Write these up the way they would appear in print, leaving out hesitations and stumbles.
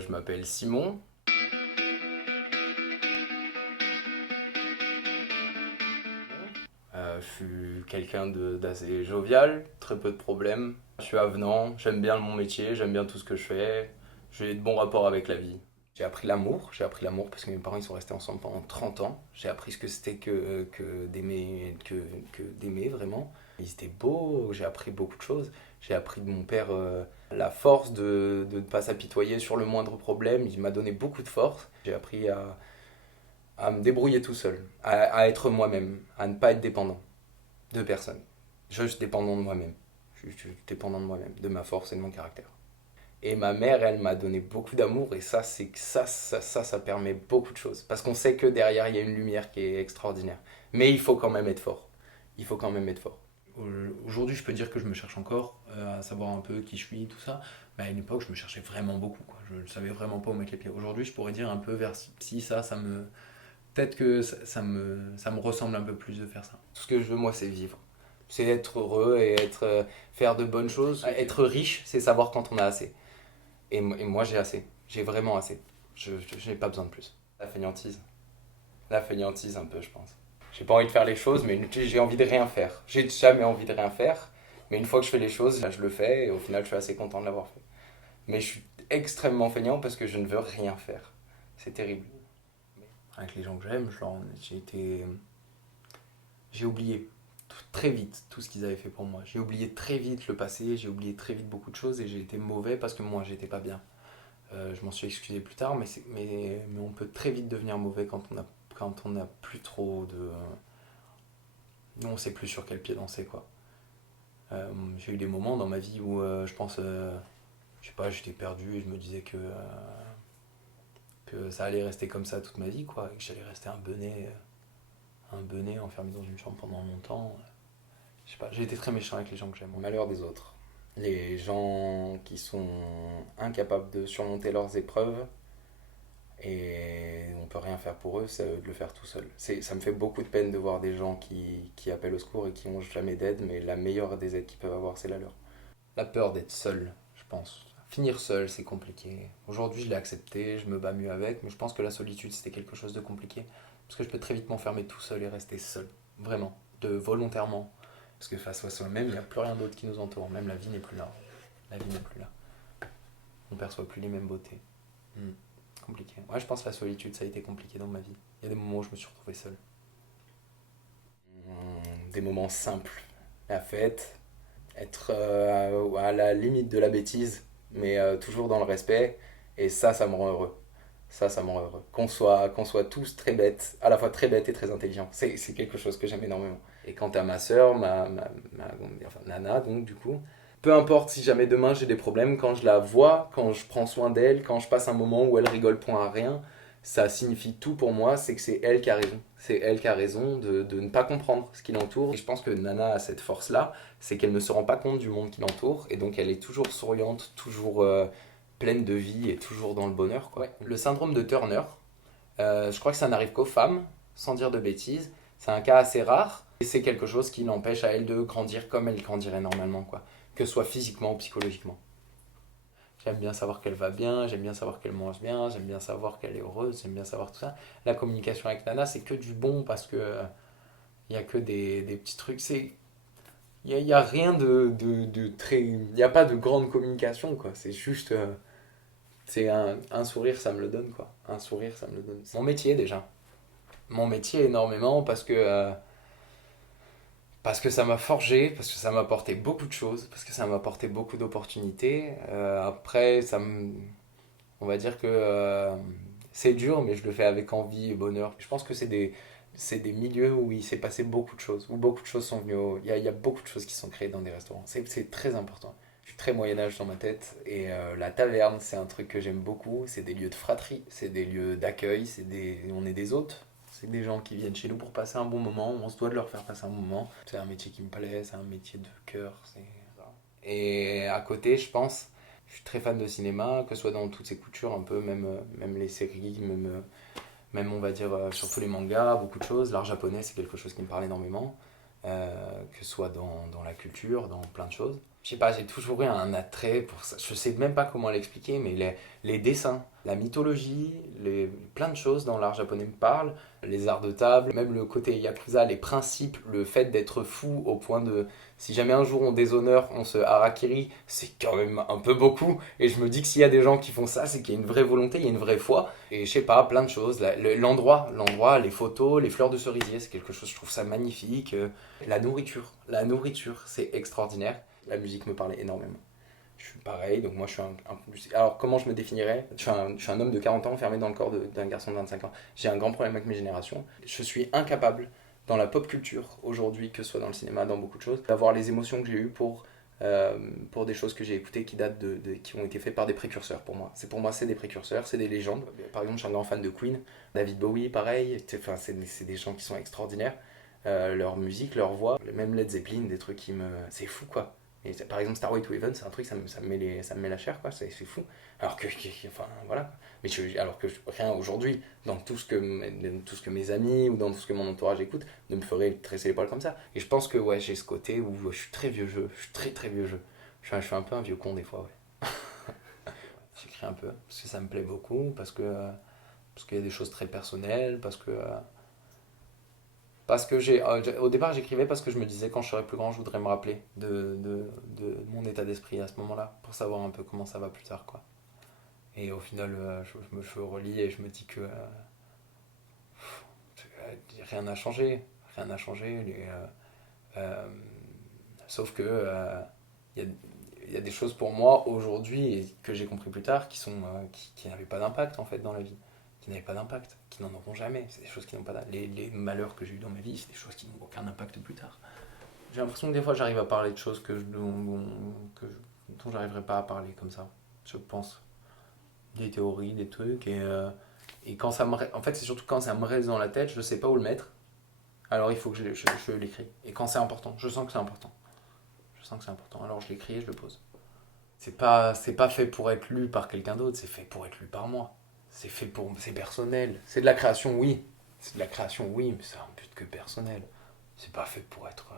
Je m'appelle Simon. Je suis quelqu'un d'assez jovial, très peu de problèmes. Je suis avenant, j'aime bien mon métier, j'aime bien tout ce que je fais. J'ai de bons rapports avec la vie. J'ai appris l'amour parce que mes parents ils sont restés ensemble pendant 30 ans. J'ai appris ce que c'était que d'aimer vraiment. Ils étaient beaux, j'ai appris beaucoup de choses. J'ai appris de mon père la force de ne pas s'apitoyer sur le moindre problème. Il m'a donné beaucoup de force. J'ai appris à me débrouiller tout seul, à être moi-même, à ne pas être dépendant de personne. Je suis dépendant de moi-même. Je suis dépendant de moi-même, de ma force et de mon caractère. Et ma mère, elle m'a donné beaucoup d'amour et ça, c'est que ça permet beaucoup de choses. Parce qu'on sait que derrière, il y a une lumière qui est extraordinaire. Mais il faut quand même être fort. Il faut quand même être fort. Aujourd'hui, je peux dire que je me cherche encore à savoir un peu qui je suis, tout ça. Mais à une époque, je me cherchais vraiment beaucoup, quoi. Je ne savais vraiment pas où mettre les pieds. Aujourd'hui, je pourrais dire un peu vers si ça me. Peut-être que ça me ressemble un peu plus de faire ça. Tout ce que je veux, moi, c'est vivre. C'est être heureux et faire de bonnes choses. Être riche, c'est savoir quand on a assez. Et moi, j'ai assez. J'ai vraiment assez. Je n'ai pas besoin de plus. La fainéantise. La fainéantise, un peu, je pense. J'ai pas envie de faire les choses, mais j'ai envie de rien faire. J'ai jamais envie de rien faire. Mais une fois que je fais les choses, là, je le fais et au final, je suis assez content de l'avoir fait. Mais je suis extrêmement feignant parce que je ne veux rien faire. C'est terrible. Avec les gens que j'aime, j'ai oublié très vite tout ce qu'ils avaient fait pour moi. J'ai oublié très vite le passé, j'ai oublié très vite beaucoup de choses et j'ai été mauvais parce que moi, j'étais pas bien. Je m'en suis excusé plus tard, mais on peut très vite devenir mauvais quand on a plus trop de. On sait plus sur quel pied danser, quoi. J'ai eu des moments dans ma vie où je pense, je sais pas, j'étais perdu et je me disais que ça allait rester comme ça toute ma vie, quoi, et que j'allais rester un benet enfermé dans une chambre pendant longtemps. Je sais pas, j'ai été très méchant avec les gens que j'aime. Le malheur des autres. Les gens qui sont incapables de surmonter leurs épreuves et on peut rien faire pour eux, c'est à eux de le faire tout seul. Ça me fait beaucoup de peine de voir des gens qui appellent au secours et qui n'ont jamais d'aide, mais la meilleure des aides qu'ils peuvent avoir, c'est la leur. La peur d'être seul, je pense. Finir seul, c'est compliqué. Aujourd'hui, je l'ai accepté, je me bats mieux avec, mais je pense que la solitude, c'était quelque chose de compliqué. Parce que je peux très vite m'enfermer tout seul et rester seul. Vraiment. Volontairement. Parce que face à soi-même, il n'y a plus rien d'autre qui nous entoure. Même la vie n'est plus là. La vie n'est plus là. On perçoit plus les mêmes beautés. Hmm. Compliqué. Ouais, je pense que la solitude, ça a été compliqué dans ma vie. Il y a des moments où je me suis retrouvé seul. Des moments simples. La fête, être à la limite de la bêtise, mais toujours dans le respect. Et ça me rend heureux. Ça me rend heureux. Qu'on soit tous très bêtes, à la fois très bêtes et très intelligents. C'est quelque chose que j'aime énormément. Et quant à ma soeur, enfin, Nana, donc du coup, peu importe si jamais demain j'ai des problèmes, quand je la vois, quand je prends soin d'elle, quand je passe un moment où elle rigole point à rien, ça signifie tout pour moi, c'est que c'est elle qui a raison. C'est elle qui a raison de ne pas comprendre ce qui l'entoure. Et je pense que Nana a cette force-là, c'est qu'elle ne se rend pas compte du monde qui l'entoure, et donc elle est toujours souriante, toujours pleine de vie et toujours dans le bonheur, quoi. Ouais. Le syndrome de Turner, je crois que ça n'arrive qu'aux femmes, sans dire de bêtises. C'est un cas assez rare, et c'est quelque chose qui l'empêche à elle de grandir comme elle grandirait normalement, quoi. Que ce soit physiquement ou psychologiquement. J'aime bien savoir qu'elle va bien, j'aime bien savoir qu'elle mange bien, j'aime bien savoir qu'elle est heureuse, j'aime bien savoir tout ça. La communication avec Nana, c'est que du bon parce que il y a que des petits trucs. Y a rien de très. Il n'y a pas de grande communication, quoi. C'est juste. C'est un sourire, ça me le donne, quoi. Un sourire, ça me le donne. Mon métier, déjà. Mon métier, énormément, parce que ça m'a forgé, parce que ça m'a apporté beaucoup de choses, parce que ça m'a apporté beaucoup d'opportunités. Après, on va dire que c'est dur, mais je le fais avec envie et bonheur. Je pense que c'est des milieux où il s'est passé beaucoup de choses, où beaucoup de choses sont venues. Il y a beaucoup de choses qui sont créées dans des restaurants. C'est très important. Je suis très Moyen-Âge dans ma tête. Et la taverne, c'est un truc que j'aime beaucoup. C'est des lieux de fratrie, c'est des lieux d'accueil, on est des hôtes. C'est des gens qui viennent chez nous pour passer un bon moment. On se doit de leur faire passer un moment. C'est un métier qui me plaît, c'est un métier de cœur. Et à côté, je suis très fan de cinéma, que ce soit dans toutes ses coutures, un peu, même les séries, même on va dire surtout les mangas, beaucoup de choses. L'art japonais, c'est quelque chose qui me parle énormément, que ce soit dans la culture, dans plein de choses. Je sais pas, j'ai toujours eu un attrait pour ça. Je sais même pas comment l'expliquer, mais les dessins, la mythologie, plein de choses dans l'art japonais me parlent. Les arts de table, même le côté yakuza, les principes, le fait d'être fou au point de. Si jamais un jour on déshonore, on se harakiri, c'est quand même un peu beaucoup. Et je me dis que s'il y a des gens qui font ça, c'est qu'il y a une vraie volonté, il y a une vraie foi. Et je sais pas, plein de choses. L'endroit, les photos, les fleurs de cerisier, c'est quelque chose, je trouve ça magnifique. La nourriture, c'est extraordinaire. La musique me parlait énormément. Je suis pareil, donc moi je suis Alors comment je me définirais? Je suis un homme de 40 ans enfermé dans le corps d'un garçon de 25 ans. J'ai un grand problème avec mes générations. Je suis incapable, dans la pop culture, aujourd'hui, que ce soit dans le cinéma, dans beaucoup de choses, d'avoir les émotions que j'ai eues pour des choses que j'ai écoutées qui datent qui ont été faites par des précurseurs pour moi. Pour moi, c'est des précurseurs, c'est des légendes. Par exemple, je suis un grand fan de Queen, David Bowie, pareil. Enfin, c'est des gens qui sont extraordinaires. Leur musique, leur voix, même Led Zeppelin, des trucs qui me... C'est fou, quoi. Et par exemple, Starway to Heaven, c'est un truc, ça me met la chair, quoi, c'est fou. Alors que, enfin, voilà. Alors que rien aujourd'hui, dans tout ce que mes amis ou dans tout ce que mon entourage écoute, ne me ferait tresser les poils comme ça. Et je pense que, ouais, j'ai ce côté où je suis très vieux jeu, je suis très très vieux jeu. Je suis un peu un vieux con des fois, ouais. J'écris un peu, parce que ça me plaît beaucoup, parce qu'il y a des choses très personnelles, parce que au départ, j'écrivais parce que je me disais quand je serai plus grand, je voudrais me rappeler de mon état d'esprit à ce moment-là, pour savoir un peu comment ça va plus tard, quoi. Et au final, je relis et je me dis que rien n'a changé. Rien n'a changé. Euh, Sauf que il y a des choses pour moi aujourd'hui et que j'ai compris plus tard qui n'avaient pas d'impact en fait dans la vie. Qui n'avaient pas d'impact, qui n'en auront jamais. C'est des choses qui n'ont pas d'impact. Les malheurs que j'ai eu dans ma vie, c'est des choses qui n'ont aucun impact plus tard. J'ai l'impression que des fois j'arrive à parler de choses dont j'arriverai pas à parler comme ça. Je pense. Des théories, des trucs. Et quand en fait, c'est surtout quand ça me reste dans la tête, je sais pas où le mettre. Alors il faut que je l'écris. Et quand c'est important, je sens que c'est important. Je sens que c'est important. Alors je l'écris et je le pose. C'est pas fait pour être lu par quelqu'un d'autre, c'est fait pour être lu par moi. C'est personnel. C'est de la création, oui. C'est de la création, oui, mais c'est un but que personnel. C'est pas fait pour être.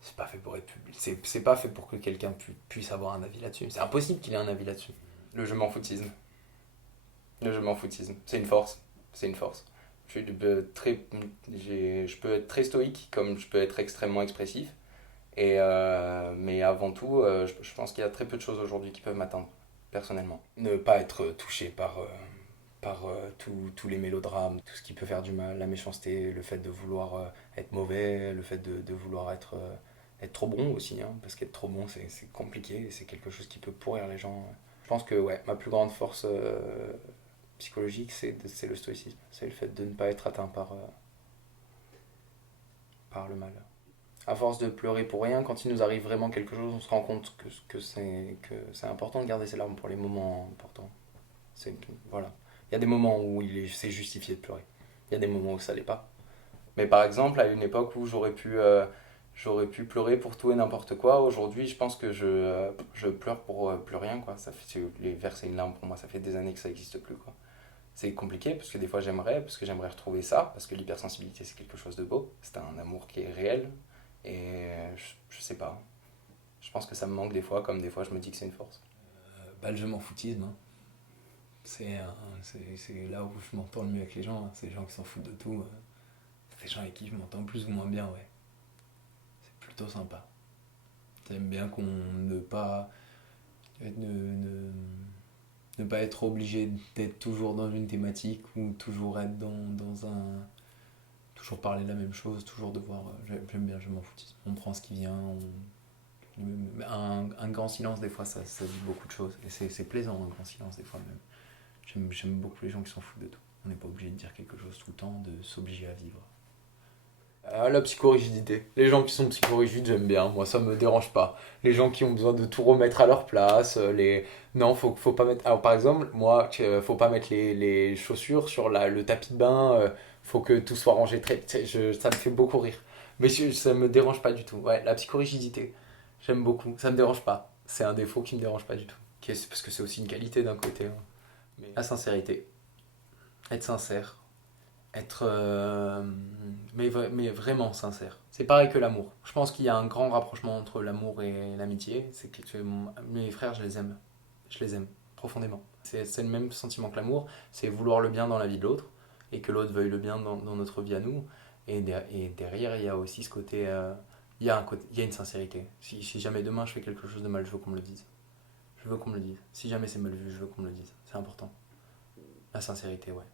C'est pas fait pour être public. C'est pas fait pour que quelqu'un puisse avoir un avis là-dessus. C'est impossible qu'il ait un avis là-dessus. Le je m'en foutisme. Le je m'en foutisme. C'est une force. C'est une force. Je, suis très, je peux être très stoïque, comme je peux être extrêmement expressif. Mais avant tout, je pense qu'il y a très peu de choses aujourd'hui qui peuvent m'atteindre, personnellement. Ne pas être touché par tous les mélodrames, tout ce qui peut faire du mal, la méchanceté, le fait de vouloir être mauvais, le fait de vouloir être trop bon aussi, hein, parce qu'être trop bon c'est compliqué, et c'est quelque chose qui peut pourrir les gens. Je pense que ouais, ma plus grande force psychologique c'est le stoïcisme, c'est le fait de ne pas être atteint par le mal. À force de pleurer pour rien, quand il nous arrive vraiment quelque chose, on se rend compte que c'est important de garder ses larmes pour les moments importants. C'est, voilà. Il y a des moments où c'est justifié de pleurer. Il y a des moments où ça l'est pas. Mais par exemple, à une époque où j'aurais pu pleurer pour tout et n'importe quoi, aujourd'hui, je pense que je pleure pour plus rien, quoi. Les verser une larme pour moi, ça fait des années que ça n'existe plus, quoi. C'est compliqué parce que des fois parce que j'aimerais retrouver ça, parce que l'hypersensibilité c'est quelque chose de beau, c'est un amour qui est réel, et je sais pas. Je pense que ça me manque des fois, comme des fois je me dis que c'est une force. Bah, le je m'en foutisme, hein. C'est là où je m'entends le mieux avec les gens, hein. C'est les gens qui s'en foutent de tout. C'est les gens avec qui je m'entends plus ou moins bien, ouais. C'est plutôt sympa. J'aime bien qu'on ne pas être obligé d'être toujours dans une thématique ou toujours être dans un. Toujours parler de la même chose, toujours devoir. J'aime bien, je m'en foutis. On prend ce qui vient. Un grand silence, des fois, ça dit beaucoup de choses. Et c'est plaisant, un grand silence, des fois même. J'aime beaucoup les gens qui s'en foutent de tout. On n'est pas obligé de dire quelque chose tout le temps, de s'obliger à vivre. La psychorigidité. Les gens qui sont psychorigides, j'aime bien. Moi, ça me dérange pas. Les gens qui ont besoin de tout remettre à leur place. Non, faut pas mettre. Alors, par exemple, moi, faut pas mettre les chaussures sur le tapis de bain. Faut que tout soit rangé très. Ça me fait beaucoup rire. Mais ça me dérange pas du tout. Ouais, la psychorigidité, j'aime beaucoup. Ça me dérange pas. C'est un défaut qui me dérange pas du tout. Parce que c'est aussi une qualité d'un côté, hein. Mais la sincérité. Être sincère. être mais vraiment sincère. C'est pareil que l'amour. Je pense qu'il y a un grand rapprochement entre l'amour et l'amitié. C'est que mes frères, je les aime. Je les aime profondément. C'est le même sentiment que l'amour, c'est vouloir le bien dans la vie de l'autre et que l'autre veuille le bien dans notre vie à nous. Et derrière, il y a aussi ce côté, il y a une sincérité. Si jamais demain je fais quelque chose de mal, je veux qu'on me le dise. Je veux qu'on me le dise. Si jamais c'est mal vu, je veux qu'on me le dise. C'est important. La sincérité, ouais.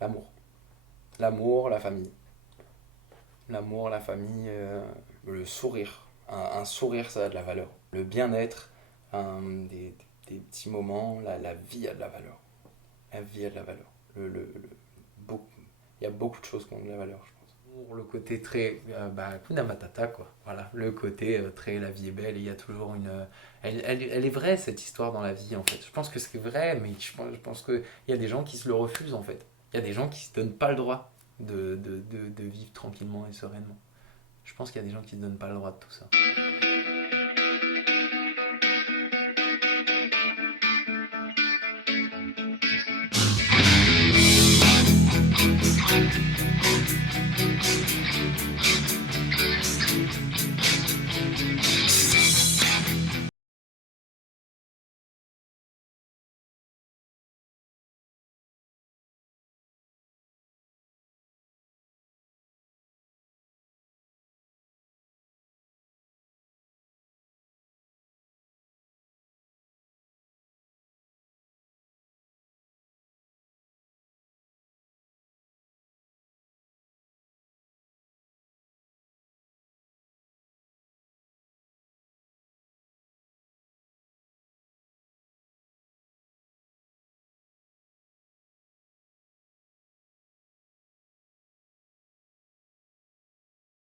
L'amour. L'amour, la famille. L'amour, la famille, le sourire. Un sourire, ça a de la valeur. Le bien-être, des petits moments, la vie a de la valeur. La vie a de la valeur. Beaucoup- il y a beaucoup de choses qui ont de la valeur, je pense. Pour le côté très Hakuna Matata, quoi. Voilà, le côté très la vie est belle et il y a toujours une elle est vraie cette histoire dans la vie, en fait. Je pense que c'est vrai, mais je pense que il y a des gens qui se le refusent, en fait. Il y a des gens qui se donnent pas le droit de vivre tranquillement et sereinement. Je pense qu'il y a des gens qui se donnent pas le droit de tout ça.